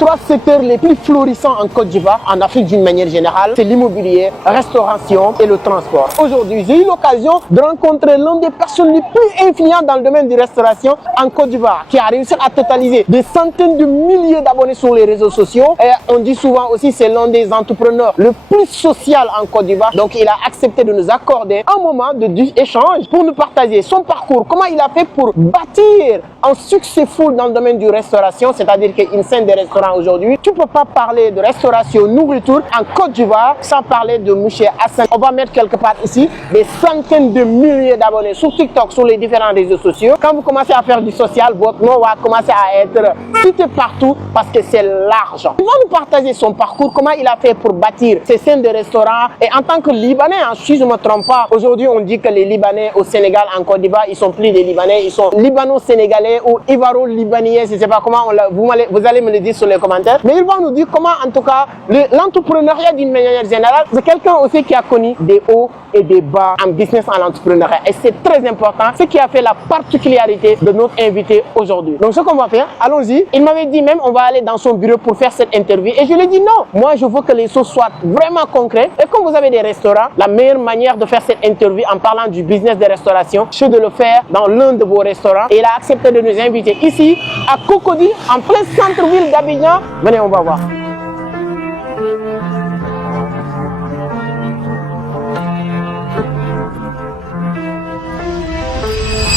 trois secteurs les plus florissants en Côte d'Ivoire, en Afrique d'une manière générale, c'est l'immobilier, la restauration et le transport. Aujourd'hui, j'ai eu l'occasion de rencontrer l'une des personnes les plus influentes dans le domaine de la restauration en Côte d'Ivoire, qui a réussi à totaliser des centaines de milliers d'abonnés sur les réseaux sociaux. Et on dit souvent aussi c'est l'un des entrepreneurs le plus social en Côte d'Ivoire. Donc il a accepté de nous accorder un moment d'échange pour nous partager son parcours, comment il a fait pour bâtir un succès fou dans le domaine de restauration, c'est-à-dire qu'une scène de restaurant aujourd'hui, tu ne peux pas parler de restauration, nourriture en Côte d'Ivoire sans parler de M. Hassan. On va mettre quelque part ici des centaines de milliers d'abonnés sur TikTok, sur les différents réseaux sociaux. Quand vous commencez à faire du social, votre nom va commencer à être cité partout parce que c'est l'argent. Il va nous partager son parcours, comment il a fait pour bâtir ces scènes de restaurant. Et en tant que Libanais, si je ne me trompe pas, aujourd'hui on dit que les Libanais au Sénégal, en Côte d'Ivoire, ils sont plus des Libanais, ils sont Libano-Sénégalais ou Ivaro-Libanais, je ne sais pas comment vous allez me le dire sur les commentaires. Mais ils vont nous dire comment en tout cas l'entrepreneuriat d'une manière générale, c'est quelqu'un aussi qui a connu des hauts et des bas en business, en entrepreneuriat. Et c'est très important, ce qui a fait la particularité de notre invité aujourd'hui. Donc ce qu'on va faire, allons-y. Il m'avait dit même on va aller dans son bureau pour faire cette interview. Et je lui ai dit non, moi je veux que les choses soient vraiment concrètes. Et comme vous avez des restaurants, la meilleure manière de faire cette interview en parlant du business de restauration, c'est de le faire dans l'un de vos restaurants. Et il a accepté de nous inviter ici à Cocody, en plein centre-ville d'Abidjan. Venez, on va voir.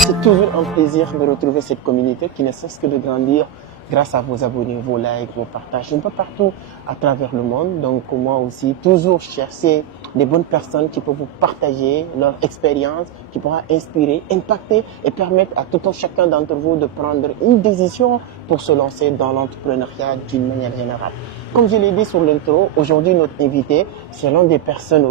C'est toujours un plaisir de retrouver cette communauté qui ne cesse que de grandir grâce à vos abonnés, vos likes, vos partages, un peu partout à travers le monde. Donc moi aussi, toujours chercher des bonnes personnes qui peuvent vous partager leur expérience, qui pourra inspirer, impacter et permettre à tout un chacun d'entre vous de prendre une décision pour se lancer dans l'entrepreneuriat d'une manière générale. Comme je l'ai dit sur l'intro, aujourd'hui notre invité, c'est l'une des personnes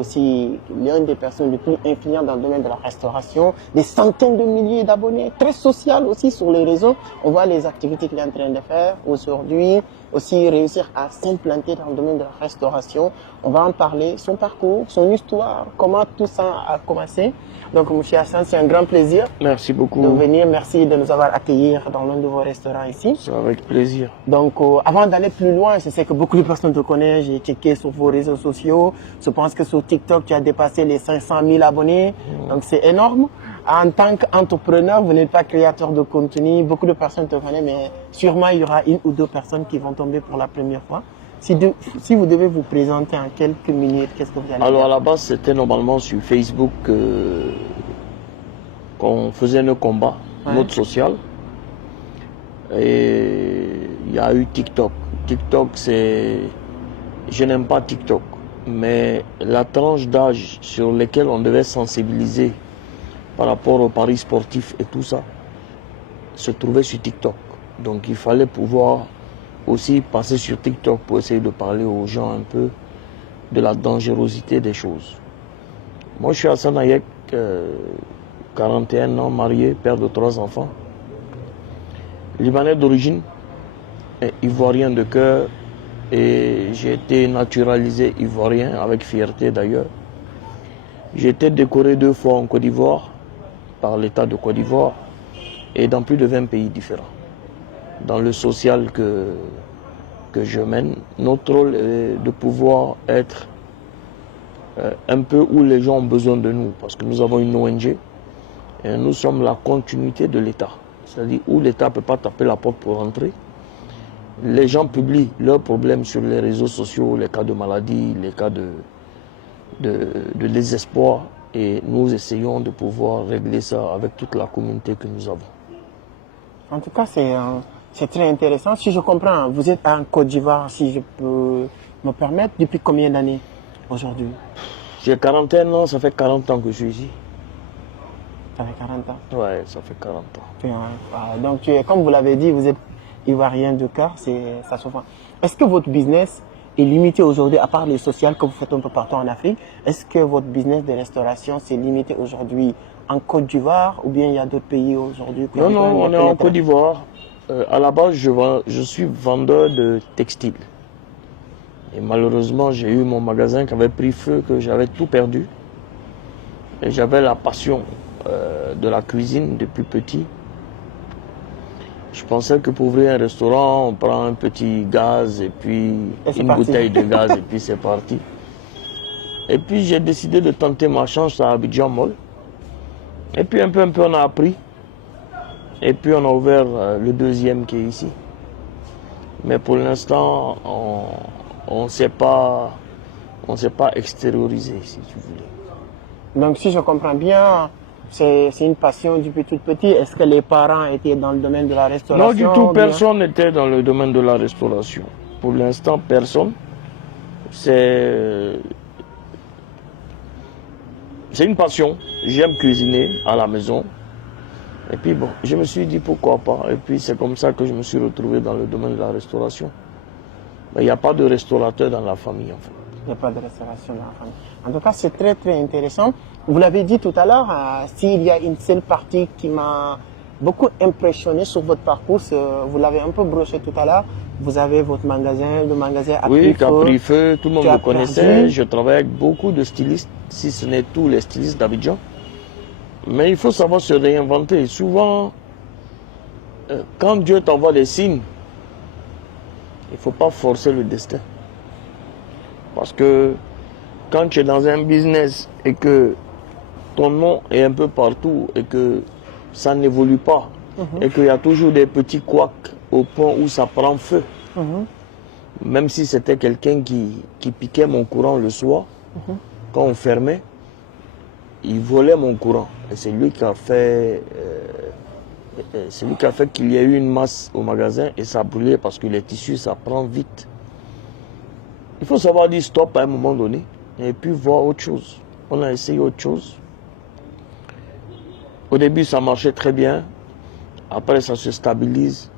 les plus influentes dans le domaine de la restauration, des centaines de milliers d'abonnés, très social aussi sur les réseaux. On voit les activités qu'il est en train de faire aujourd'hui, aussi réussir à s'implanter dans le domaine de la restauration. On va en parler, son parcours, son histoire, comment tout ça a commencé. Donc, M. Hassan, c'est un grand plaisir. Merci beaucoup de venir. Merci de nous avoir accueillis dans l'un de vos restaurants ici. C'est avec plaisir. Donc, avant d'aller plus loin, je sais que beaucoup de personnes te connaissent. J'ai checké sur vos réseaux sociaux. Je pense que sur TikTok, tu as dépassé les 500 000 abonnés. Donc, c'est énorme. En tant qu'entrepreneur, vous n'êtes pas créateur de contenu. Beaucoup de personnes te connaissent, mais sûrement, il y aura une ou deux personnes qui vont tomber pour la première fois. Si vous devez vous présenter en quelques minutes, qu'est-ce que vous allez dire? Alors à la base, c'était normalement sur Facebook qu'on faisait nos combats, notre social. Et il y a eu TikTok. TikTok, c'est... Je n'aime pas TikTok. Mais la tranche d'âge sur laquelle on devait sensibiliser par rapport aux paris sportifs et tout ça, se trouvait sur TikTok. Donc il fallait pouvoir aussi passer sur TikTok pour essayer de parler aux gens un peu de la dangerosité des choses. Moi, je suis Hassan Hayek, 41 ans, marié, père de 3 enfants. Libanais d'origine, ivoirien de cœur, et j'ai été naturalisé ivoirien, avec fierté d'ailleurs. J'ai été décoré 2 fois en Côte d'Ivoire, par l'État de Côte d'Ivoire, et dans plus de 20 pays différents. Dans le social que je mène, notre rôle est de pouvoir être un peu où les gens ont besoin de nous, parce que nous avons une ONG et nous sommes la continuité de l'État. C'est-à-dire où l'État ne peut pas taper la porte pour entrer. Les gens publient leurs problèmes sur les réseaux sociaux, les cas de maladie, les cas de désespoir, et nous essayons de pouvoir régler ça avec toute la communauté que nous avons. En tout cas, c'est très intéressant. Si je comprends, vous êtes en Côte d'Ivoire, si je peux me permettre, depuis combien d'années aujourd'hui? J'ai 41 ans, ça fait 40 ans que je suis ici. Ça fait 40 ans? Ouais, ça fait 40 ans. Donc, comme vous l'avez dit, vous êtes ivoirien de cœur, ça se voit. Est-ce que votre business est limité aujourd'hui, à part les sociales que vous faites un peu partout en Afrique, est-ce que votre business de restauration s'est limité aujourd'hui en Côte d'Ivoire ou bien il y a d'autres pays aujourd'hui? Non, on est en Côte d'Ivoire. À la base, je suis vendeur de textiles. Et malheureusement, j'ai eu mon magasin qui avait pris feu, que j'avais tout perdu. Et j'avais la passion de la cuisine depuis petit. Je pensais que pour ouvrir un restaurant, on prend un petit gaz et puis une bouteille de gaz et puis c'est parti. Et puis j'ai décidé de tenter ma chance à Abidjan Mall. Et puis un peu on a appris. Et puis on a ouvert le deuxième qui est ici. Mais pour l'instant, on ne s'est pas extériorisé, si tu voulais. Donc si je comprends bien, c'est une passion du petit. Est-ce que les parents étaient dans le domaine de la restauration? Non, du tout, personne n'était dans le domaine de la restauration. Pour l'instant, personne. C'est une passion. J'aime cuisiner à la maison. Et puis bon, je me suis dit pourquoi pas. Et puis c'est comme ça que je me suis retrouvé dans le domaine de la restauration. Mais il n'y a pas de restaurateur dans la famille en fait. Il n'y a pas de restauration dans la famille. En tout cas, c'est très très intéressant. Vous l'avez dit tout à l'heure, s'il y a une seule partie qui m'a beaucoup impressionné sur votre parcours, vous l'avez un peu broché tout à l'heure, vous avez votre magasin, le magasin a oui, pris qui a pris feu, tout le monde me connaissait. Je travaille avec beaucoup de stylistes, si ce n'est tous les stylistes d'Abidjan. Mais il faut savoir se réinventer. Souvent, quand Dieu t'envoie des signes, il ne faut pas forcer le destin. Parce que quand tu es dans un business et que ton nom est un peu partout et que ça n'évolue pas, et qu'il y a toujours des petits couacs au point où ça prend feu, même si c'était quelqu'un qui piquait mon courant le soir, quand on fermait, il volait mon courant. Et c'est lui qui a fait qu'il y ait eu une masse au magasin et ça a brûlé parce que les tissus, ça prend vite. Il faut savoir dire stop à un moment donné et puis voir autre chose. On a essayé autre chose. Au début, ça marchait très bien. Après, ça se stabilise.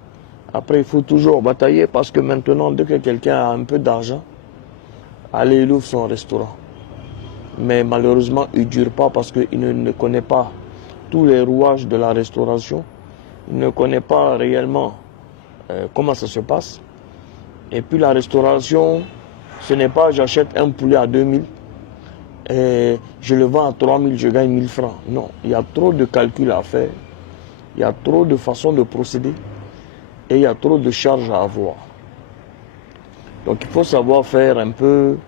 Après, il faut toujours batailler parce que maintenant, dès que quelqu'un a un peu d'argent, allez, il ouvre son restaurant. Mais malheureusement, il ne dure pas parce qu'il ne connaît pas tous les rouages de la restauration. Il ne connaît pas réellement comment ça se passe. Et puis la restauration, ce n'est pas j'achète un poulet à 2000 et je le vends à 3000, je gagne 1000 francs. Non, il y a trop de calculs à faire. Il y a trop de façons de procéder et il y a trop de charges à avoir. Donc il faut savoir faire un peu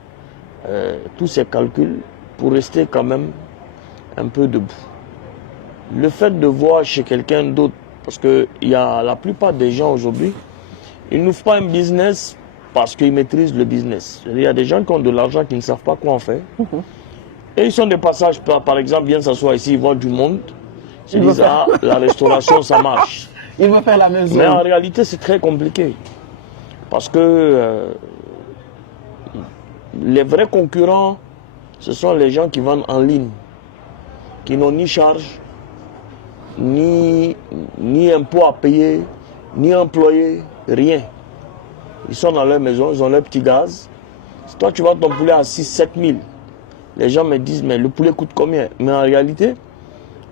tous ces calculs pour rester quand même un peu debout. Le fait de voir chez quelqu'un d'autre, parce que la plupart des gens aujourd'hui, ils n'ouvrent pas un business parce qu'ils maîtrisent le business. Il y a des gens qui ont de l'argent qui ne savent pas quoi en faire. Et ils sont de passage, par exemple, viennent s'asseoir ici, ils voient du monde. Ils se disent, ah, la restauration, ça marche. Ils vont faire la même chose. Mais en réalité, c'est très compliqué. Parce que les vrais concurrents, ce sont les gens qui vendent en ligne, qui n'ont ni charge, ni impôts à payer, ni employés, rien. Ils sont dans leur maison, ils ont leur petit gaz. Si toi, tu vends ton poulet à 6-7 000, les gens me disent, mais le poulet coûte combien? Mais en réalité,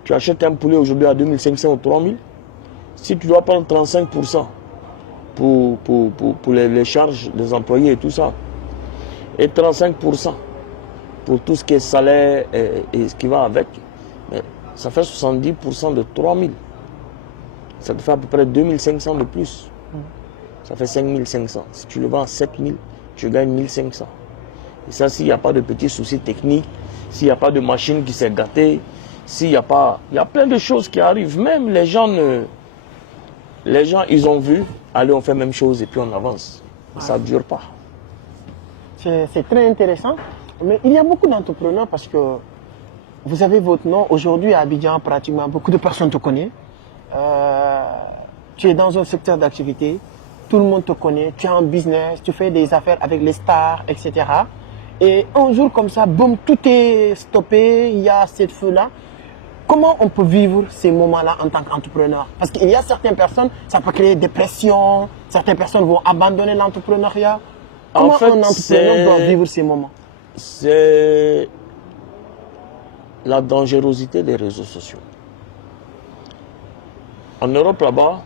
tu achètes un poulet aujourd'hui à 2500 ou 3000, si tu dois prendre 35% pour les charges des employés et tout ça, et 35% pour tout ce qui est salaire et ce qui va avec, mais ça fait 70% de 3000. Ça te fait à peu près 2500 de plus. Ça fait 5500. Si tu le vends à 7000, tu gagnes 1500. Et ça, s'il n'y a pas de petits soucis techniques, s'il n'y a pas de machine qui s'est gâtée, s'il n'y a pas... Il y a plein de choses qui arrivent. Même les gens, ils ont vu, allez, on fait la même chose et puis on avance. Ça ne dure pas. C'est très intéressant. Mais il y a beaucoup d'entrepreneurs parce que vous avez votre nom. Aujourd'hui, à Abidjan, pratiquement, beaucoup de personnes te connaissent. Tu es dans un secteur d'activité. Tout le monde te connaît. Tu es en business. Tu fais des affaires avec les stars, etc. Et un jour comme ça, boum, tout est stoppé. Il y a cette feu-là. Comment on peut vivre ces moments-là en tant qu'entrepreneur? Parce qu'il y a certaines personnes, ça peut créer des pressions. Certaines personnes vont abandonner l'entrepreneuriat. Comment En fait, un entrepreneur doit vivre ces moments? C'est la dangerosité des réseaux sociaux. En Europe, là-bas,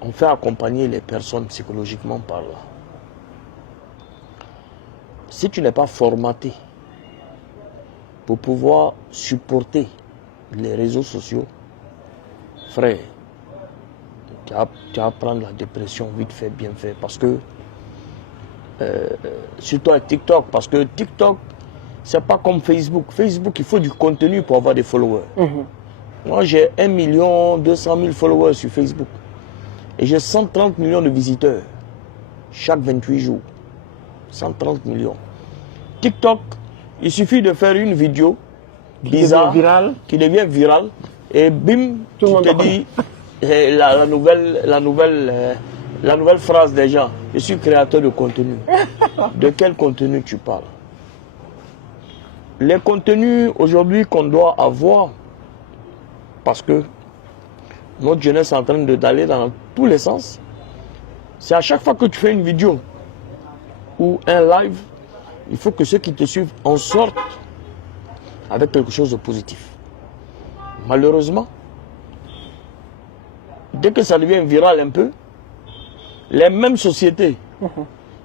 on fait accompagner les personnes psychologiquement par là. Si tu n'es pas formaté pour pouvoir supporter les réseaux sociaux, frère, tu vas prendre la dépression vite fait, bien fait. Parce que, surtout avec TikTok, parce que TikTok, c'est pas comme Facebook. Facebook, il faut du contenu pour avoir des followers. Moi, j'ai 1 200 000 followers sur Facebook. Et j'ai 130 millions de visiteurs chaque 28 jours. 130 millions. TikTok, il suffit de faire une vidéo bizarre qui devient virale et bim, tu te dis la nouvelle phrase des gens. Je suis créateur de contenu. De quel contenu tu parles? Les contenus aujourd'hui qu'on doit avoir, parce que notre jeunesse est en train d'aller dans tous les sens, c'est à chaque fois que tu fais une vidéo ou un live, il faut que ceux qui te suivent en sortent avec quelque chose de positif. Malheureusement, dès que ça devient viral un peu, les mêmes sociétés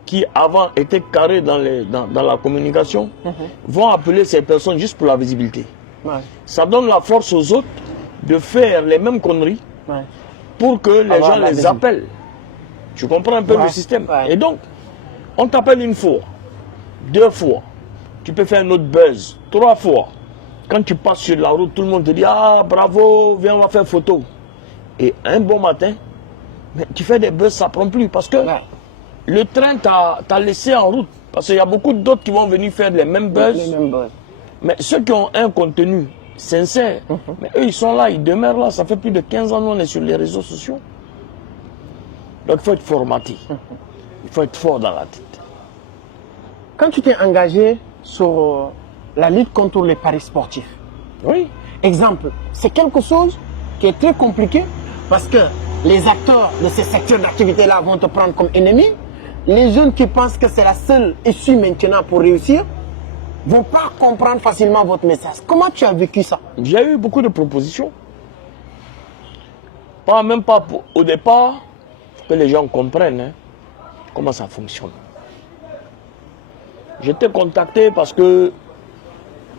qui avant étaient carrées dans la communication vont appeler ces personnes juste pour la visibilité. Ça donne la force aux autres de faire les mêmes conneries pour que les gens les appellent. Tu comprends un peu le système? Et donc, on t'appelle une fois, 2 fois, tu peux faire un autre buzz, 3 fois. Quand tu passes sur la route, tout le monde te dit « Ah, bravo, viens, on va faire photo. » Et un bon matin, mais tu fais des buzz, ça ne prend plus parce que le train t'a laissé en route. Parce qu'il y a beaucoup d'autres qui vont venir faire les mêmes buzz. Mais ceux qui ont un contenu sincère, mais eux, ils sont là, ils demeurent là. Ça fait plus de 15 ans qu'on est sur les réseaux sociaux. Donc, il faut être formaté. Il faut être fort dans la tête. Quand tu t'es engagé sur la lutte contre les paris sportifs, exemple, c'est quelque chose qui est très compliqué parce que les acteurs de ces secteurs d'activité-là vont te prendre comme ennemi. Les jeunes qui pensent que c'est la seule issue maintenant pour réussir ne vont pas comprendre facilement votre message. Comment tu as vécu ça? J'ai eu beaucoup de propositions. Même pas au départ, que les gens comprennent comment ça fonctionne. J'étais contacté parce que,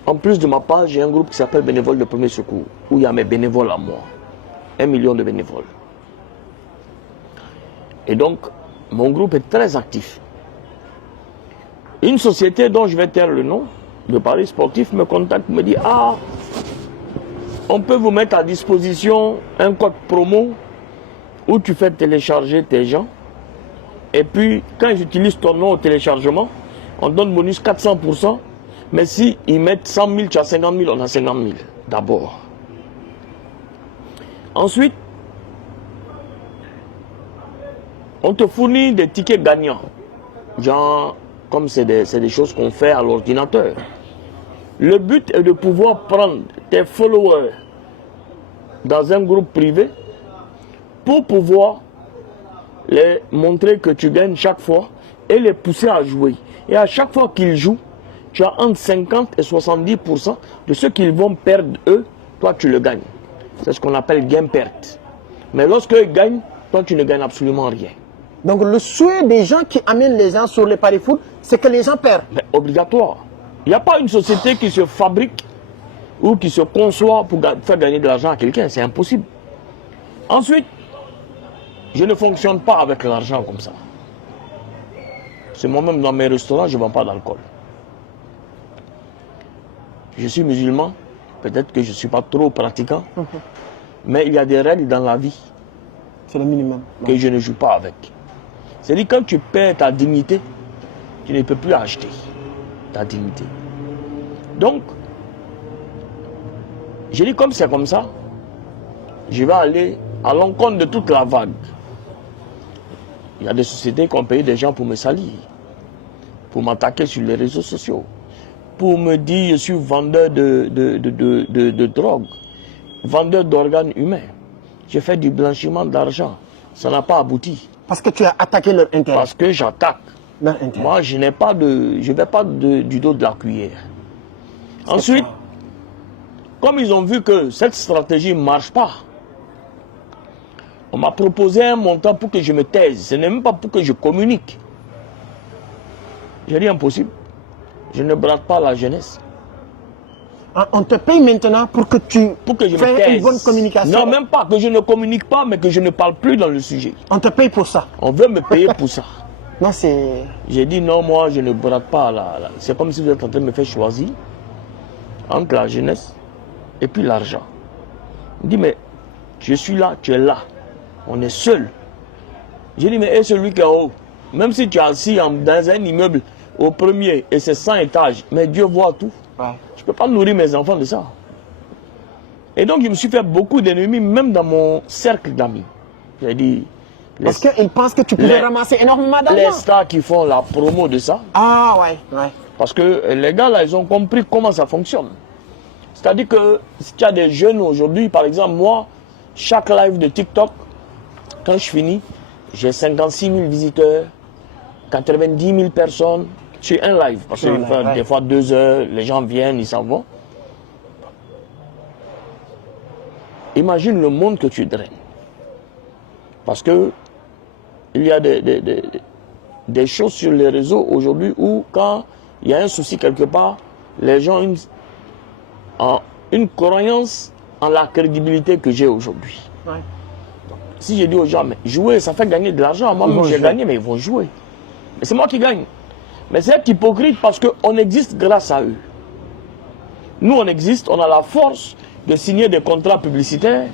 en plus de ma page, j'ai un groupe qui s'appelle Bénévoles de Premier Secours, où il y a mes bénévoles à moi. 1 million de bénévoles. Et donc, mon groupe est très actif. Une société dont je vais taire le nom, de paris sportif, me contacte, me dit « Ah, on peut vous mettre à disposition un code promo où tu fais télécharger tes gens. Et puis, quand ils utilisent ton nom au téléchargement, on donne bonus 400%. Mais si ils mettent 100 000, tu as 50 000, on a 50 000 d'abord. Ensuite, on te fournit des tickets gagnants. Genre, comme c'est des choses qu'on fait à l'ordinateur. Le but est de pouvoir prendre tes followers dans un groupe privé pour pouvoir les montrer que tu gagnes chaque fois et les pousser à jouer. Et à chaque fois qu'ils jouent, tu as entre 50 et 70% de ce qu'ils vont perdre eux, toi tu le gagnes. C'est ce qu'on appelle gain-perte. Mais lorsqu'ils gagnent, toi tu ne gagnes absolument rien. Donc le souhait des gens qui amènent les gens sur les paris foot, c'est que les gens perdent. Mais obligatoire. Il n'y a pas une société qui se fabrique ou qui se conçoit pour faire gagner de l'argent à quelqu'un. C'est impossible. Ensuite, je ne fonctionne pas avec l'argent comme ça. C'est moi-même dans mes restaurants, je ne vends pas d'alcool. Je suis musulman, peut-être que je ne suis pas trop pratiquant, mais il y a des règles dans la vie. C'est le minimum. Que je ne joue pas avec. C'est-à-dire quand tu perds ta dignité, tu ne peux plus acheter ta dignité. Donc, j'ai dit comme c'est comme ça, je vais aller à l'encontre de toute la vague. Il y a des sociétés qui ont payé des gens pour me salir, pour m'attaquer sur les réseaux sociaux, pour me dire je suis vendeur de drogue, vendeur d'organes humains. J'ai fait du blanchiment d'argent. Ça n'a pas abouti. Parce que tu as attaqué leur intérêt. Parce que j'attaque. Moi, je n'ai pas je ne vais pas du dos de la cuillère. Ensuite, comme ils ont vu que cette stratégie ne marche pas, on m'a proposé un montant pour que je me taise. Ce n'est même pas pour que je communique. J'ai dit impossible. Je ne brade pas la jeunesse. On te paye maintenant pour que tu fasses une bonne communication. Non, même pas que je ne communique pas, mais que je ne parle plus dans le sujet. On te paye pour ça. On veut me payer pour ça. Non, c'est... J'ai dit non, moi je ne brade pas là. C'est comme si vous êtes en train de me faire choisir entre la jeunesse et puis l'argent. Il dit mais je suis là, tu es là. On est seul. J'ai dit mais et celui qui est en haut, même si tu es assis dans un immeuble au premier et c'est 100 étages, mais Dieu voit tout. Ouais. Je ne peux pas nourrir mes enfants de ça. Et donc, je me suis fait beaucoup d'ennemis, même dans mon cercle d'amis. J'ai dit... Parce qu'ils pensent que tu pouvais ramasser énormément d'argent. Les stars qui font la promo de ça. Ah ouais. Parce que les gars, là, ils ont compris comment ça fonctionne. C'est-à-dire que si tu as des jeunes aujourd'hui, par exemple, moi, chaque live de TikTok, quand je finis, j'ai 56 000 visiteurs, 90 000 personnes. C'est un live, parce que des fois 2 heures, les gens viennent, ils s'en vont. Imagine le monde que tu draines. Parce que il y a des choses sur les réseaux aujourd'hui où quand il y a un souci quelque part, les gens ont une croyance en la crédibilité que j'ai aujourd'hui. Ouais. Si je dis aux gens, mais jouer, ça fait gagner de l'argent. Moi, j'ai gagné, mais ils vont jouer. Mais c'est moi qui gagne. Mais c'est hypocrite parce qu'on existe grâce à eux. Nous, on existe, on a la force de signer des contrats publicitaires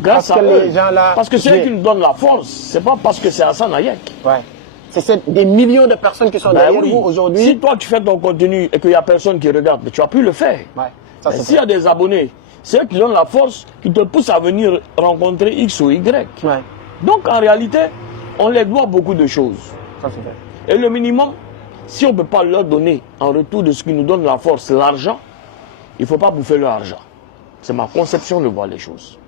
grâce à eux. Parce que c'est eux qui nous donnent la force. C'est pas parce que c'est Hassan Hayek. Ouais. C'est des millions de personnes qui sont derrière vous aujourd'hui. Si toi, tu fais ton contenu et qu'il n'y a personne qui regarde, mais tu as pu le faire. Ouais. S'il y a des abonnés, c'est eux qui donnent la force, qui te poussent à venir rencontrer X ou Y. Ouais. Donc, en réalité, on les doit beaucoup de choses. Ça, c'est vrai. Et le minimum, si on ne peut pas leur donner en retour de ce qui nous donne la force, l'argent, il ne faut pas bouffer leur argent. C'est ma conception de voir les choses.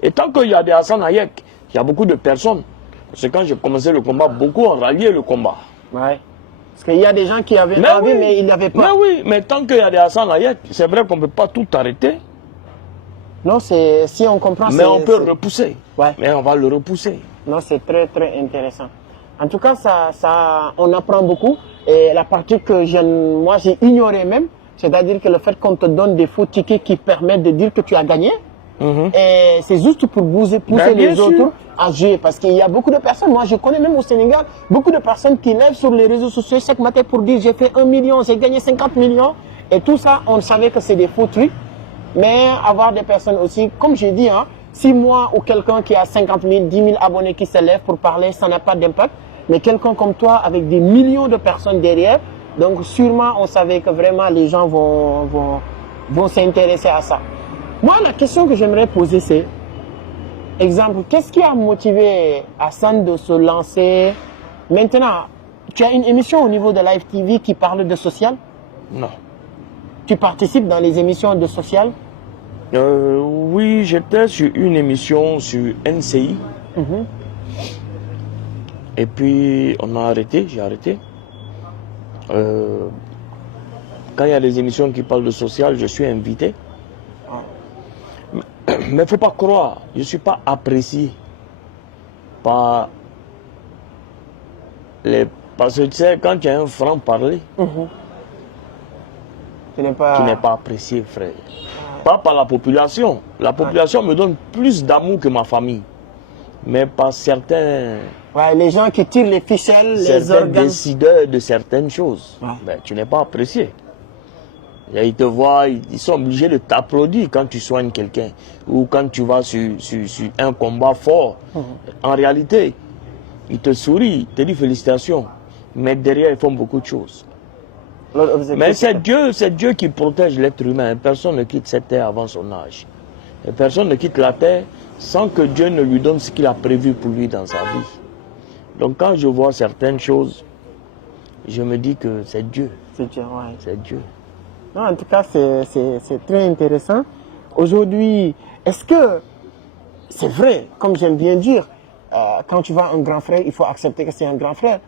Et tant qu'il y a des Hassan Hayek, il y a beaucoup de personnes. Parce que quand j'ai commencé le combat, beaucoup ont rallié le combat. Ouais. Parce qu'il y a des gens qui avaient envie, mais ils n'avaient pas. Mais oui, mais tant qu'il y a des Hassan Hayek, c'est vrai qu'on ne peut pas tout arrêter. Non, si on comprend... Mais on peut repousser. Ouais. Mais on va le repousser. Non, c'est très, très intéressant. En tout cas, on apprend beaucoup. Et la partie que moi, j'ai ignoré même, c'est-à-dire que le fait qu'on te donne des faux tickets qui permettent de dire que tu as gagné, et c'est juste pour pousser les autres à jouer. Parce qu'il y a beaucoup de personnes, moi je connais même au Sénégal, beaucoup de personnes qui lèvent sur les réseaux sociaux chaque matin pour dire j'ai fait 1 million, j'ai gagné 50 millions. Et tout ça, on savait que c'est des faux trucs. Mais avoir des personnes aussi, comme j'ai dit, si moi ou quelqu'un qui a 50 000, 10 000 abonnés qui se lèvent pour parler, ça n'a pas d'impact. Mais quelqu'un comme toi, avec des millions de personnes derrière, donc sûrement on savait que vraiment les gens vont s'intéresser à ça. Moi, la question que j'aimerais poser, c'est, exemple, qu'est-ce qui a motivé Hassan de se lancer? Maintenant, tu as une émission au niveau de Live TV qui parle de social? Non. Tu participes dans les émissions de social? Oui, j'étais sur une émission sur NCI. Et puis, on a arrêté, j'ai arrêté. Quand il y a des émissions qui parlent de social, je suis invité. Mais il ne faut pas croire, je ne suis pas apprécié par les... Parce que tu sais, quand tu as un franc-parler, tu n'es pas apprécié, frère. Pas par la population. La population me donne plus d'amour que ma famille. Mais par certains... Ouais, les gens qui tirent les ficelles, les organes. Décideurs de certaines choses. Ben, tu n'es pas apprécié. Et ils te voient, ils sont obligés de t'applaudir quand tu soignes quelqu'un. Ou quand tu vas sur un combat fort. En réalité, ils te sourient, ils te disent félicitations. Mais derrière, ils font beaucoup de choses. Mais c'est Dieu qui protège l'être humain. Personne ne quitte cette terre avant son âge. Et personne ne quitte la terre sans que Dieu ne lui donne ce qu'il a prévu pour lui dans sa vie. Donc quand je vois certaines choses, je me dis que c'est Dieu. C'est Dieu, ouais. C'est Dieu. Non, en tout cas, c'est très intéressant. Aujourd'hui, est-ce que c'est vrai, comme j'aime bien dire, quand tu vois un grand frère, il faut accepter que c'est un grand frère.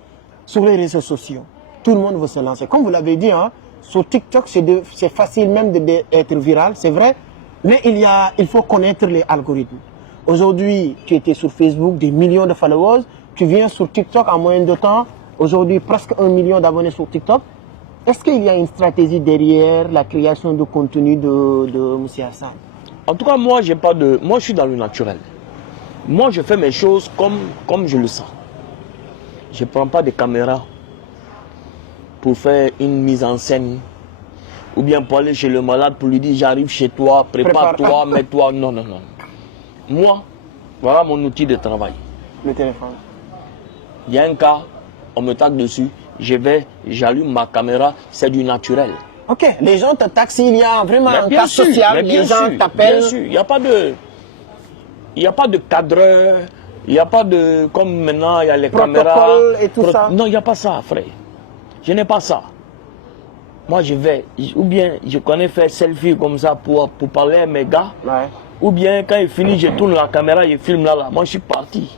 Sur les réseaux sociaux, tout le monde veut se lancer. Comme vous l'avez dit, sur TikTok, c'est facile même d'être viral, c'est vrai. Mais il faut connaître les algorithmes. Aujourd'hui, tu étais sur Facebook, des millions de followers. Tu viens sur TikTok en moyen de temps. Aujourd'hui, presque 1 million d'abonnés sur TikTok. Est-ce qu'il y a une stratégie derrière la création de contenu de M. Hassan? En tout cas, moi, je suis dans le naturel. Moi, je fais mes choses comme je le sens. Je ne prends pas de caméra pour faire une mise en scène. Ou bien pour aller chez le malade pour lui dire j'arrive chez toi, prépare-toi, mets-toi. Non, non, non. Moi, voilà mon outil de travail. Le téléphone. Il y a un cas, on me tape dessus, j'allume ma caméra, c'est du naturel. Ok, les gens te taxent, il y a vraiment un cas sûr, social, les gens t'appellent. Bien sûr, il n'y a pas de cadreur, il n'y a pas de, comme maintenant il y a les caméras. Et tout ça. Non, il n'y a pas ça, frère. Je n'ai pas ça. Moi, ou bien je connais faire selfie comme ça pour parler à mes gars. Ouais. Ou bien quand il finit, je tourne la caméra, je filme là. Moi, je suis parti.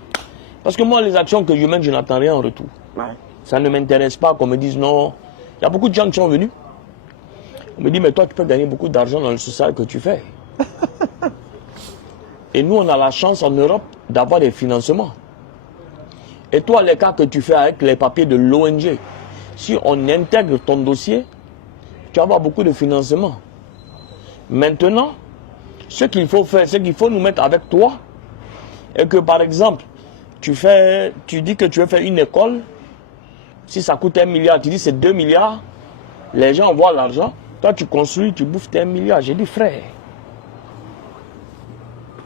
Parce que moi, les actions que je mène, je n'attends rien en retour. Ouais. Ça ne m'intéresse pas qu'on me dise non. Il y a beaucoup de gens qui sont venus. On me dit, mais toi, tu peux gagner beaucoup d'argent dans le social que tu fais. Et nous, on a la chance en Europe d'avoir des financements. Et toi, les cas que tu fais avec les papiers de l'ONG, si on intègre ton dossier, tu vas avoir beaucoup de financements. Maintenant, ce qu'il faut faire, c'est qu'il faut nous mettre avec toi. Et que par exemple, tu dis que tu veux faire une école. Si ça coûte 1 milliard, tu dis c'est 2 milliards. Les gens voient l'argent. Toi, tu construis, tu bouffes tes 1 milliard. J'ai dit, frère.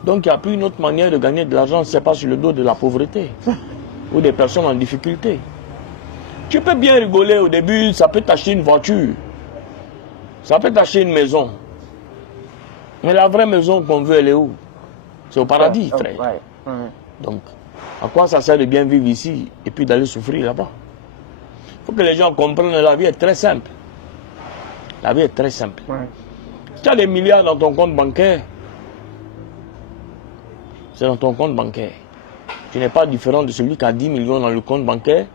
Donc, il n'y a plus une autre manière de gagner de l'argent, ce n'est pas sur le dos de la pauvreté ou des personnes en difficulté. Tu peux bien rigoler au début, ça peut t'acheter une voiture. Ça peut t'acheter une maison. Mais la vraie maison qu'on veut, elle est où? C'est au paradis, frère. Ouais. Donc, à quoi ça sert de bien vivre ici et puis d'aller souffrir là-bas? Il faut que les gens comprennent que la vie est très simple. La vie est très simple. Ouais. Si tu as des milliards dans ton compte bancaire, c'est dans ton compte bancaire. Tu n'es pas différent de celui qui a 10 millions dans le compte bancaire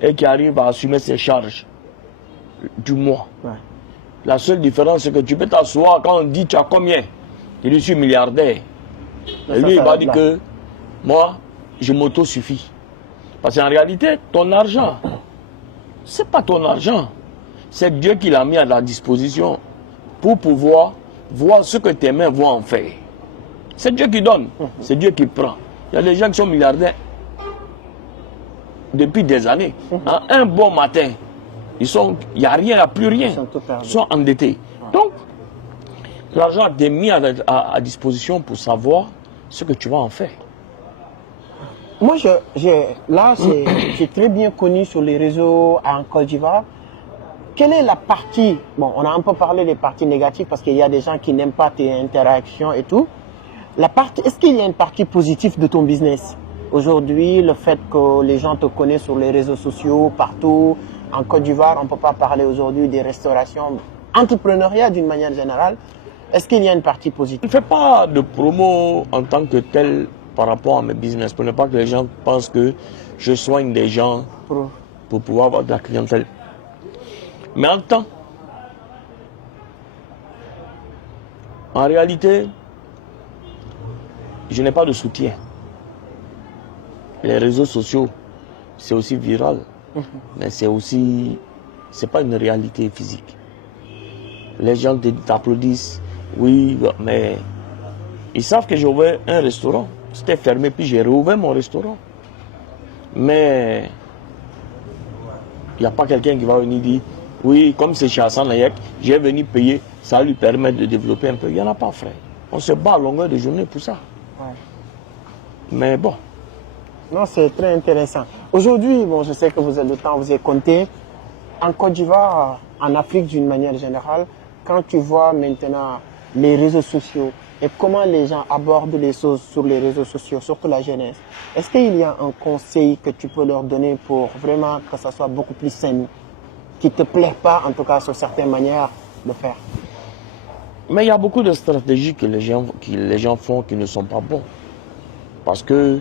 et qui arrive à assumer ses charges du mois. Ouais. La seule différence, c'est que tu peux t'asseoir quand on dit tu as combien? Tu dis je suis milliardaire. Et lui, il va dire que moi, je m'auto-suffis. Parce qu'en réalité, ton argent, ce n'est pas ton argent. C'est Dieu qui l'a mis à la disposition pour pouvoir voir ce que tes mains vont en faire. C'est Dieu qui donne, c'est Dieu qui prend. Il y a des gens qui sont milliardaires depuis des années. En un bon matin, il n'y a rien, il n'y a plus rien. Ils sont endettés. Donc, l'argent est mis à disposition pour savoir ce que tu vas en faire. Moi, là, c'est très bien connu sur les réseaux en Côte d'Ivoire. Quelle est la partie, bon, on a un peu parlé des parties négatives parce qu'il y a des gens qui n'aiment pas tes interactions et tout. Est-ce qu'il y a une partie positive de ton business? Aujourd'hui, le fait que les gens te connaissent sur les réseaux sociaux, partout, en Côte d'Ivoire, on ne peut pas parler aujourd'hui des restaurations, entrepreneuriat d'une manière générale. Est-ce qu'il y a une partie positive? Je ne fais pas de promo en tant que tel par rapport à mes business, pour ne pas que les gens pensent que je soigne des gens pour pouvoir avoir de la clientèle. Mais en réalité, je n'ai pas de soutien. Les réseaux sociaux, c'est aussi viral, mais c'est pas une réalité physique. Les gens t'applaudissent, oui, mais ils savent que j'ai ouvert un restaurant. C'était fermé, puis j'ai réouvert mon restaurant. Mais il n'y a pas quelqu'un qui va venir dire, oui, comme c'est chez Hassan Nayek, j'ai venu payer, ça lui permet de développer un peu. Il n'y en a pas, frère. On se bat à longueur de journée pour ça. Ouais. Mais bon. Non, c'est très intéressant. Aujourd'hui, bon, je sais que le temps vous est compté. En Côte d'Ivoire, en Afrique d'une manière générale, quand tu vois maintenant les réseaux sociaux et comment les gens abordent les choses sur les réseaux sociaux, surtout la jeunesse, est-ce qu'il y a un conseil que tu peux leur donner pour vraiment que ça soit beaucoup plus sain, qui ne te plaît pas, en tout cas, sur certaines manières de faire? Mais il y a beaucoup de stratégies que les gens font qui ne sont pas bons. Parce que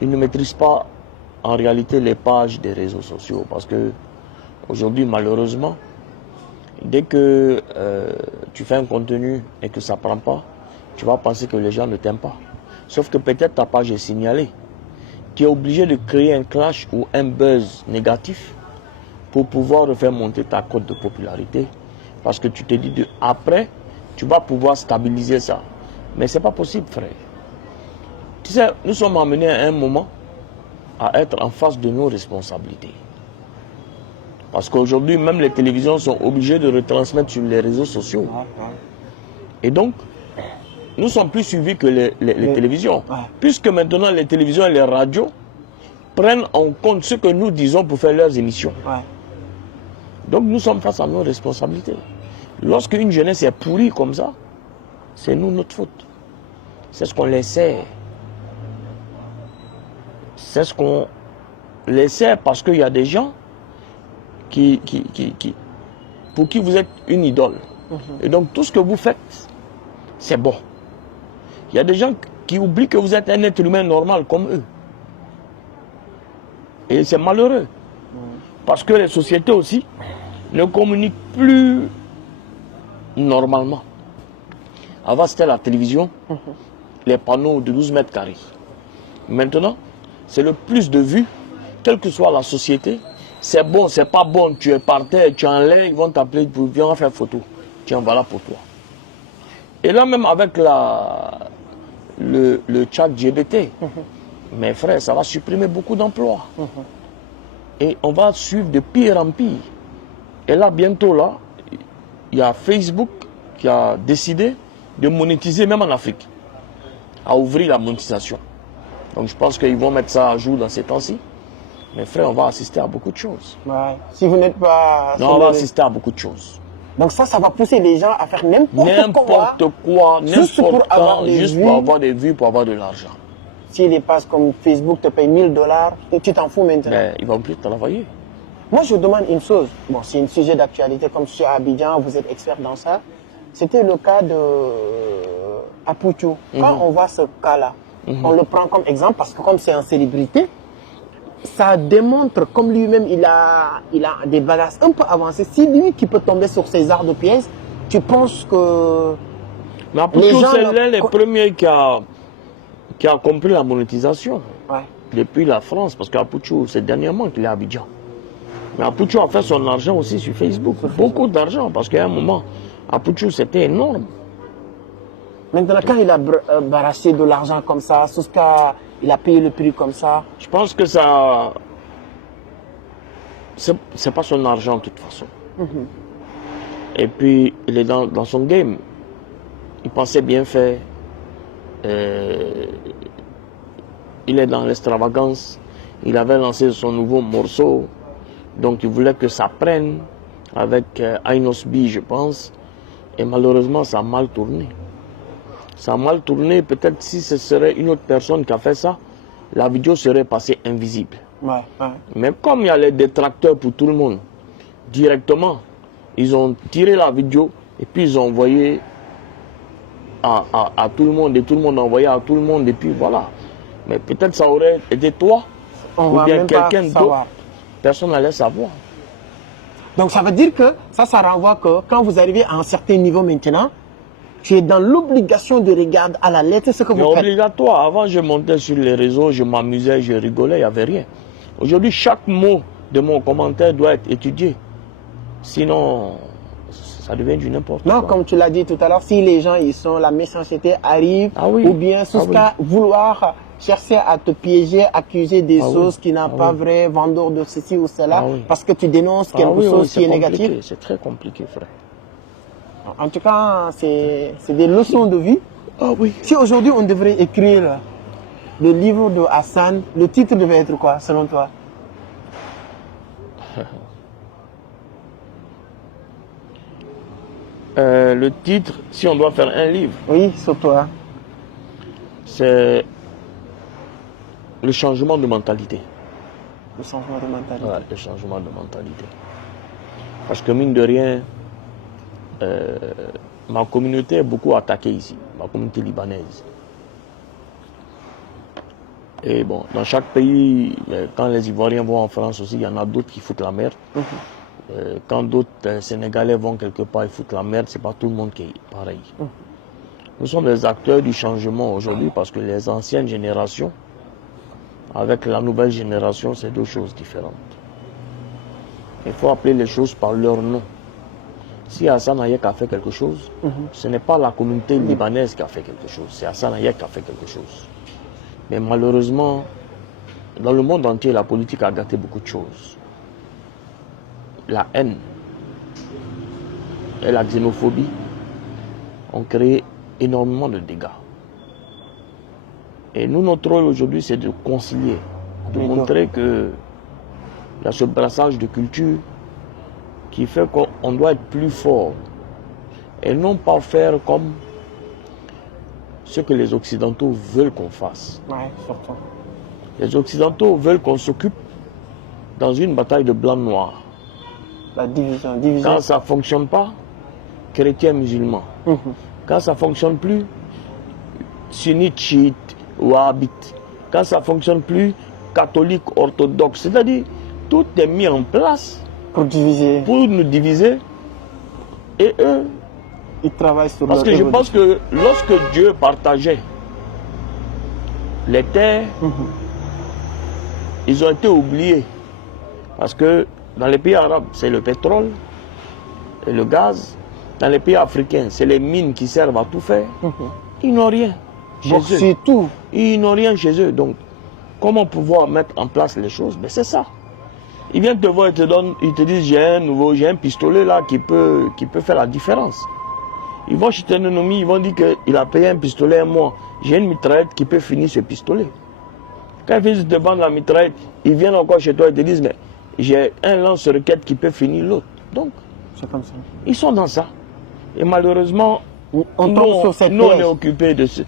ils ne maîtrisent pas en réalité les pages des réseaux sociaux. Parce que aujourd'hui, malheureusement, dès que tu fais un contenu et que ça ne prend pas, tu vas penser que les gens ne t'aiment pas. Sauf que peut-être ta page est signalée. Tu es obligé de créer un clash ou un buzz négatif pour pouvoir refaire monter ta cote de popularité. Parce que tu te dis, après, tu vas pouvoir stabiliser ça. Mais ce n'est pas possible, frère. Tu sais, nous sommes amenés à un moment à être en face de nos responsabilités. Parce qu'aujourd'hui, même les télévisions sont obligées de retransmettre sur les réseaux sociaux. Et donc, nous sommes plus suivis que les télévisions. Puisque maintenant, les télévisions et les radios prennent en compte ce que nous disons pour faire leurs émissions. Donc, nous sommes face à nos responsabilités. Lorsqu'une jeunesse est pourrie comme ça, c'est nous notre faute. C'est ce qu'on laissait. C'est ce qu'on laissait parce qu'il y a des gens pour qui vous êtes une idole. Et donc tout ce que vous faites, c'est bon. Il y a des gens qui oublient que vous êtes un être humain normal comme eux. Et c'est malheureux. Parce que les sociétés aussi ne communiquent plus normalement. Avant, c'était la télévision, les panneaux de 12 mètres carrés. Maintenant, c'est le plus de vues, quelle que soit la société. C'est bon, c'est pas bon, tu es par terre, tu es en l'air, ils vont t'appeler pour venir faire photo. Tiens, voilà pour toi. Et là, même avec le chat GBT, mes frères, ça va supprimer beaucoup d'emplois. Et on va suivre de pire en pire. Et là, bientôt, là, il y a Facebook qui a décidé de monétiser, même en Afrique, à ouvrir la monétisation. Donc je pense qu'ils vont mettre ça à jour dans ces temps-ci. Mes frères, on va assister à beaucoup de choses. Si vous n'êtes pas... Non, on va assister à beaucoup de choses. Donc ça va pousser les gens à faire n'importe quoi, n'importe quand, juste pour avoir des vues, pour avoir de l'argent. Si les pages comme Facebook te payent 1000 $, tu t'en fous maintenant. Ben, ils vont plus travailler. Moi, je vous demande une chose. Bon, c'est un sujet d'actualité, comme je suis à Abidjan, vous êtes expert dans ça. C'était le cas de Apouchou. Quand on voit ce cas-là, on le prend comme exemple parce que comme c'est en célébrité, ça démontre comme lui-même il a des bagages un peu avancés. Si lui qui peut tomber sur ces arts de pièces, tu penses que... Mais Apouchou, c'est l'un des premiers qui a compris la monétisation. Depuis la France, parce qu'Apouchou, c'est dernièrement qu'il est à Abidjan. Mais Apouchou a fait son argent aussi sur Facebook. Beaucoup d'argent, parce qu'à un moment, Apouchou, c'était énorme. Maintenant, quand il a barassé de l'argent comme ça, Souska, il a payé le prix comme ça. Je pense que ça... C'est pas son argent de toute façon. Et puis, il est dans son game. Il pensait bien faire. Il est dans l'extravagance. Il avait lancé son nouveau morceau. Donc, il voulait que ça prenne avec Ainos B, je pense. Et malheureusement, ça a mal tourné. Ça a mal tourné. Peut-être si ce serait une autre personne qui a fait ça, la vidéo serait passée invisible. Mais comme il y a les détracteurs pour tout le monde, directement, ils ont tiré la vidéo et puis ils ont envoyé à tout le monde. Et tout le monde a envoyé à tout le monde. Et puis voilà. Mais peut-être ça aurait été toi ou bien quelqu'un d'autre. Personne n'allait savoir. Donc ça veut dire que ça renvoie que quand vous arrivez à un certain niveau maintenant, tu es dans l'obligation de regarder à la lettre ce que vous faites. C'est obligatoire. Avant, je montais sur les réseaux, je m'amusais, je rigolais, il n'y avait rien. Aujourd'hui, chaque mot de mon commentaire doit être étudié. Sinon, ça devient du n'importe quoi. Non, comme tu l'as dit tout à l'heure, si les gens, la méchanceté arrive, ou bien vouloir chercher à te piéger, accuser des choses qui n'ont pas vrai, vendeur de ceci ou cela, parce que tu dénonces quelque chose qui est négatif. C'est très compliqué, frère. En tout cas, c'est des leçons de vie. Si aujourd'hui on devrait écrire le livre de Hassan, le titre devait être quoi, selon toi? Le titre, si on doit faire un livre. Oui, sur toi. C'est le changement de mentalité. Le changement de mentalité. Ouais, le changement de mentalité. Parce que mine de rien, ma communauté est beaucoup attaquée ici, ma communauté libanaise. Et bon, dans chaque pays, quand les Ivoiriens vont en France aussi, il y en a d'autres qui foutent la merde. Quand d'autres Sénégalais vont quelque part, ils foutent la merde, c'est pas tout le monde qui est pareil. Nous sommes les acteurs du changement aujourd'hui parce que les anciennes générations, avec la nouvelle génération, c'est deux choses différentes. Il faut appeler les choses par leur nom. Si Hassan Hayek a fait quelque chose, ce n'est pas la communauté libanaise qui a fait quelque chose, c'est Hassan Hayek qui a fait quelque chose. Mais malheureusement, dans le monde entier, la politique a gâté beaucoup de choses. La haine et la xénophobie ont créé énormément de dégâts. Et nous, notre rôle aujourd'hui, c'est de concilier, de montrer que il y a ce brassage de culture qui fait qu'on doit être plus fort et non pas faire comme ce que les Occidentaux veulent qu'on fasse. Ouais, surtout. Les Occidentaux veulent qu'on s'occupe dans une bataille de blanc-noir. La division. Quand ça ne fonctionne pas, chrétiens-musulmans. Quand ça ne fonctionne plus, sunnites, chiites, wahhabites. Quand ça ne fonctionne plus, catholiques, orthodoxes. C'est-à-dire, tout est mis en place pour diviser. Pour nous diviser. Et eux, ils travaillent sur parce que je pense que lorsque Dieu partageait les terres, ils ont été oubliés. Parce que dans les pays arabes, c'est le pétrole et le gaz. Dans les pays africains, c'est les mines qui servent à tout faire. Ils n'ont rien chez eux. C'est tout. Ils n'ont rien chez eux. Donc, comment pouvoir mettre en place les choses? Ben, c'est ça. Ils viennent te voir et ils te disent j'ai un pistolet là qui peut faire la différence. Ils vont chez ton ennemi, ils vont dire qu'il a payé un pistolet un mois. J'ai une mitraillette qui peut finir ce pistolet. Quand ils viennent te vendre la mitraillette, ils viennent encore chez toi et te disent mais j'ai un lance-roquette qui peut finir l'autre. Donc, c'est comme ça. Ils sont dans ça. Et malheureusement, nous, on est occupés de ce.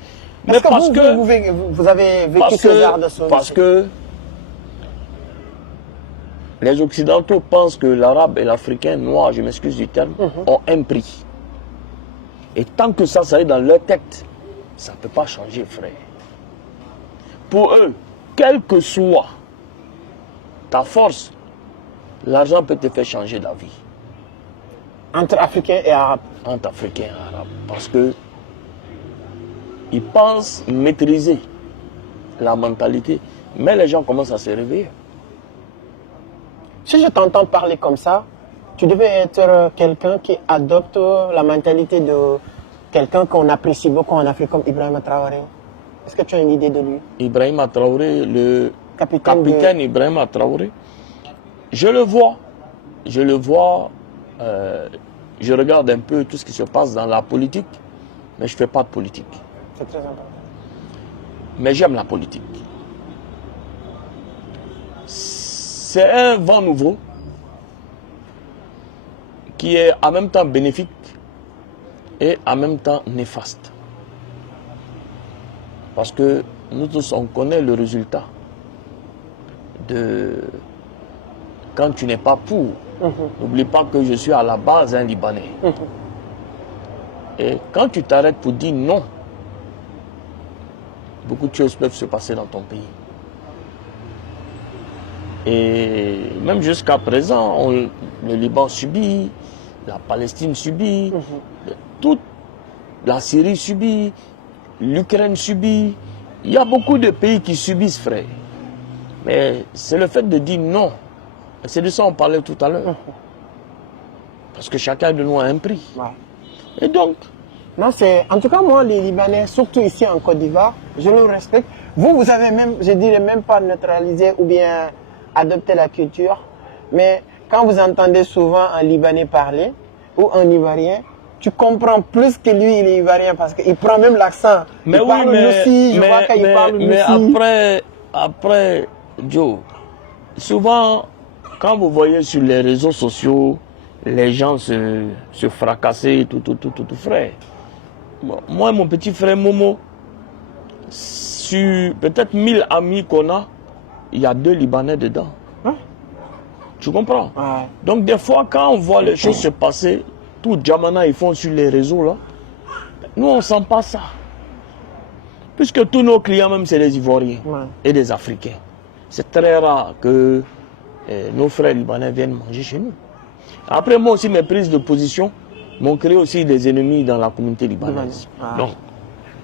Mais parce que vous avez vécu ce genre de choses. Parce que les Occidentaux pensent que l'arabe et l'Africain noir, je m'excuse du terme, ont un prix. Et tant que ça est dans leur tête, ça ne peut pas changer, frère. Pour eux, quelle que soit ta force, l'argent peut te faire changer la vie. Entre Africains et Arabes. Entre Africains et Arabes. Parce que ils pensent maîtriser la mentalité, mais les gens commencent à se réveiller. Si je t'entends parler comme ça, tu devais être quelqu'un qui adopte la mentalité de quelqu'un qu'on apprécie beaucoup en Afrique comme Ibrahima Traoré. Est-ce que tu as une idée de lui? Ibrahima Traoré, le capitaine Ibrahima Traoré, je le vois, je regarde un peu tout ce qui se passe dans la politique, mais je ne fais pas de politique. C'est très important. Mais j'aime la politique. C'est un vent nouveau qui est en même temps bénéfique et en même temps néfaste. Parce que nous tous, on connaît le résultat de quand tu n'es pas pour. N'oublie pas que je suis à la base un Libanais. Et quand tu t'arrêtes pour dire non, beaucoup de choses peuvent se passer dans ton pays. Et même jusqu'à présent, le Liban subit, la Palestine subit, toute la Syrie subit, l'Ukraine subit. Il y a beaucoup de pays qui subissent, frère. Mais c'est le fait de dire non. C'est de ça qu'on parlait tout à l'heure. Parce que chacun de nous a un prix. Ouais. Et donc... Non, en tout cas, moi, les Libanais, surtout ici en Côte d'Ivoire, je le respecte. Vous avez même, je dirais même pas neutralisé ou bien adopté la culture. Mais quand vous entendez souvent un Libanais parler ou un Ivoirien, tu comprends plus que lui, il est Ivoirien parce qu'il prend même l'accent. Mais il parle aussi, je vois qu'il parle mais aussi. après, Joe, souvent, quand vous voyez sur les réseaux sociaux, les gens se fracasser, tout, frère. Moi, mon petit frère Momo, sur peut-être 1000 amis qu'on a, il y a 2 Libanais dedans. Hein? Tu comprends? Ouais. Donc des fois, quand on voit les choses se passer, tout Djamana ils font sur les réseaux là, nous on sent pas ça. Puisque tous nos clients même c'est des Ivoiriens et des Africains. C'est très rare que nos frères libanais viennent manger chez nous. Après moi aussi mes prises de position m'ont créé aussi des ennemis dans la communauté libanaise. Donc,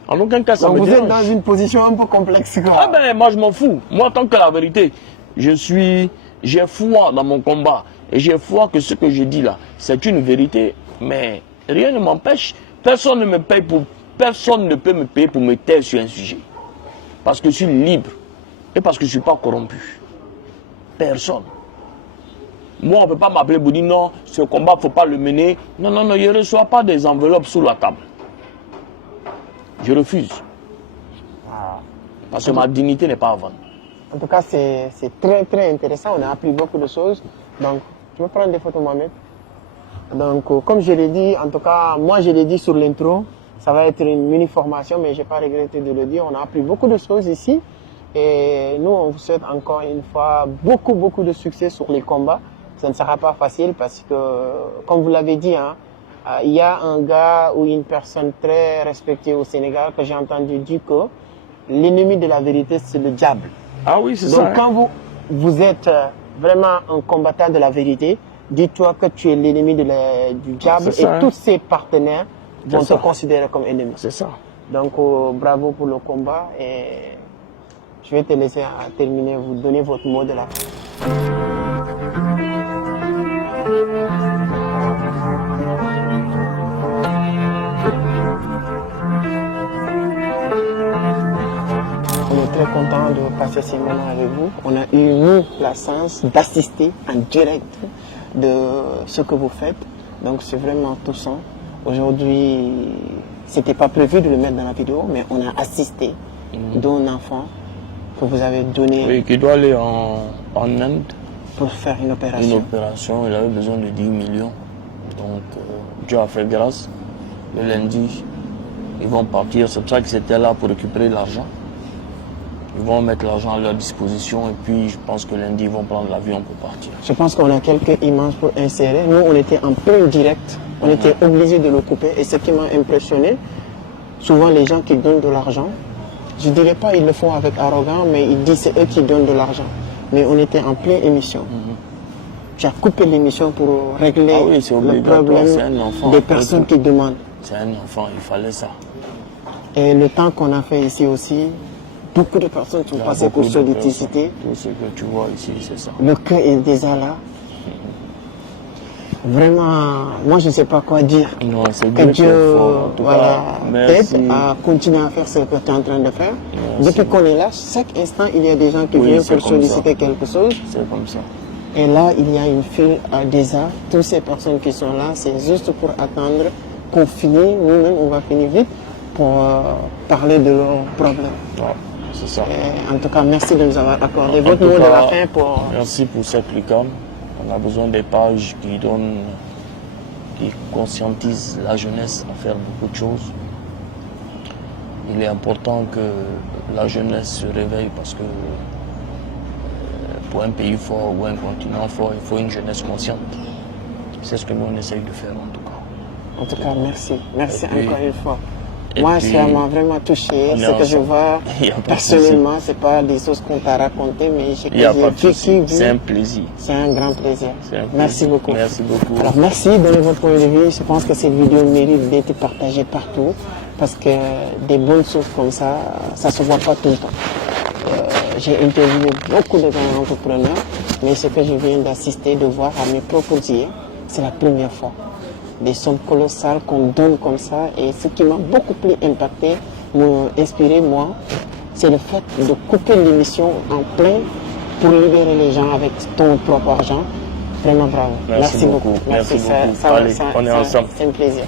en aucun cas ça me dérange. Vous êtes dans une position un peu complexe quoi. Ah ben moi je m'en fous. Moi tant que la vérité, j'ai foi dans mon combat Et j'ai foi que ce que je dis là, c'est une vérité, mais rien ne m'empêche. Personne ne peut me payer pour me taire sur un sujet. Parce que je suis libre et parce que je ne suis pas corrompu. Personne. Moi, on ne peut pas m'appeler pour dire non, ce combat, il ne faut pas le mener. Non, non, non, je ne reçois pas des enveloppes sous la table. Je refuse. Parce que ma dignité n'est pas à vendre. En tout cas, c'est très, très intéressant. On a appris beaucoup de choses. Donc, tu veux prendre des photos, Mohamed? Donc, comme je l'ai dit, en tout cas, moi, je l'ai dit sur l'intro, ça va être une mini-formation, mais je n'ai pas regretté de le dire. On a appris beaucoup de choses ici. Et nous, on vous souhaite encore une fois beaucoup, beaucoup de succès sur les combats. Ça ne sera pas facile parce que, comme vous l'avez dit, hein, il y a un gars ou une personne très respectée au Sénégal que j'ai entendu dire que l'ennemi de la vérité, c'est le diable. Ah oui, c'est ça. Donc, quand vous êtes vraiment un combattant de la vérité, dis-toi que tu es l'ennemi du diable et tous ses partenaires vont te considérer comme ennemi. C'est ça. Donc, bravo pour le combat et je vais te laisser terminer, vous donner votre mot de la fin. On est très content de passer ces moments avec vous. On a eu, nous, la chance d'assister en direct de ce que vous faites. Donc, c'est vraiment touchant. Aujourd'hui, c'était pas prévu de le mettre dans la vidéo, mais on a assisté d'un enfant que vous avez donné. Oui, qui doit aller en Inde. Pour faire une opération. Une opération, il avait besoin de 10 millions. Donc, Dieu a fait grâce. Le lundi, ils vont partir. C'est pour ça qu'ils étaient là pour récupérer l'argent. Ils vont mettre l'argent à leur disposition et puis je pense que lundi, ils vont prendre l'avion pour partir. Je pense qu'on a quelques images pour insérer. Nous, on était en plein direct. On était obligés de le couper. Et ce qui m'a impressionné, souvent les gens qui donnent de l'argent, je ne dirais pas ils le font avec arrogance, mais ils disent c'est eux qui donnent de l'argent. Mais on était en pleine émission. Tu as coupé l'émission pour régler le problème des personnes qui demandent. C'est un enfant, il fallait ça. Et le temps qu'on a fait ici aussi, beaucoup de personnes qui ont passé pour solliciter. Tout ce que tu vois ici, c'est ça. Le cœur est déjà là. Vraiment, moi je ne sais pas quoi dire. Non, c'est que Dieu voilà, t'aide à continuer à faire ce que tu es en train de faire. Depuis qu'on est là, chaque instant, il y a des gens qui viennent pour solliciter quelque chose. C'est comme ça. Et là, il y a une file déjà. Toutes ces personnes qui sont là, c'est juste pour attendre qu'on finisse. Nous-mêmes, on va finir vite pour parler de leurs problèmes. Ouais, c'est ça. Et en tout cas, merci de nous avoir accordé votre mot de la fin pour... Merci pour cette Lucam. On a besoin des pages qui conscientisent la jeunesse à faire beaucoup de choses. Il est important que la jeunesse se réveille parce que pour un pays fort ou un continent fort, il faut une jeunesse consciente. C'est ce que nous on essaye de faire en tout cas. En tout cas, merci. Merci encore une fois. Moi, ça m'a vraiment touché. Ce que je vois, personnellement, ce n'est pas des choses qu'on t'a racontées, mais j'ai vécu. C'est un plaisir. C'est un grand plaisir. Merci beaucoup. Merci beaucoup. Alors, merci de votre point de vue. Je pense que cette vidéo mérite d'être partagée partout parce que des bonnes choses comme ça ne se voit pas tout le temps. J'ai interviewé beaucoup de grands entrepreneurs, mais ce que je viens d'assister, de voir à mes propres yeux, c'est la première fois. Des sommes colossales qu'on donne comme ça. Et ce qui m'a beaucoup plus impacté, m'a inspiré moi, c'est le fait de couper l'émission en plein pour libérer les gens avec ton propre argent. Vraiment bravo. Merci beaucoup. Merci beaucoup. Allez, on est ensemble. C'est un plaisir.